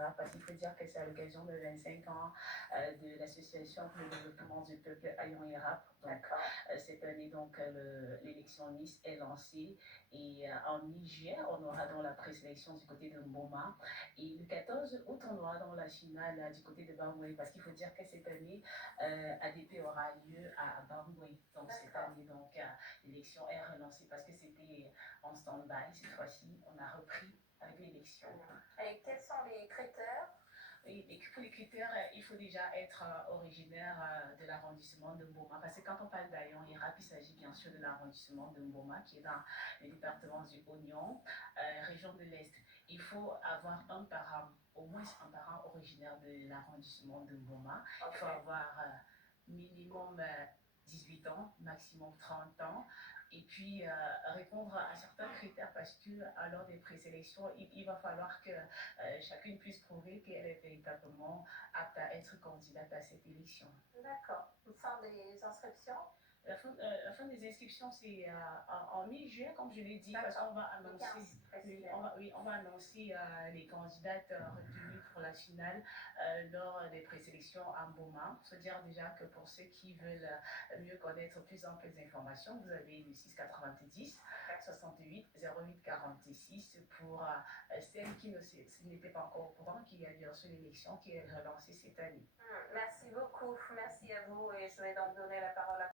ira parce qu'il faut dire que c'est à l'occasion de 25 ans de l'association pour le développement du peuple Ayon Irap. Donc, D'accord. cette année, donc, l'élection Miss est lancée et en mi-juillet, on aura dans la présélection du côté de Mboma et le 14 août, on aura dans la finale du côté de Bangui parce qu'il faut dire que cette année, ADP aura lieu à Bangui. Donc, cette année, donc, l'élection est relancée parce que c'était en stand-by. Cette fois-ci, on a repris avec l'élection. Et quels sont les critères? Et pour les critères, il faut déjà être originaire de l'arrondissement de Mboma. Parce que quand on parle d'Ayon Irap, il s'agit bien sûr de l'arrondissement de Mboma, qui est dans le département du Oignon, région de l'Est. Il faut avoir un parent, au moins un parent originaire de l'arrondissement de Mboma. Il faut avoir minimum 18 ans, maximum 30 ans, et puis répondre à certains critères parce que lors des présélections, il va falloir que chacune puisse prouver qu'elle est véritablement apte à être candidate à cette élection. D'accord. Fin des inscriptions? La fin des inscriptions, c'est en mi-juillet, comme je l'ai dit, parce qu'on va annoncer, on va annoncer les candidates retenues pour la finale lors des présélections à Mboma. Il faut dire déjà que pour ceux qui veulent mieux connaître plus amples informations, vous avez le 690 68 08 46 pour celles qui n'étaient pas encore au courant qu'il y a bien sûr l'élection qui est relancée cette année. Merci beaucoup, merci à vous et je vais donc donner la parole à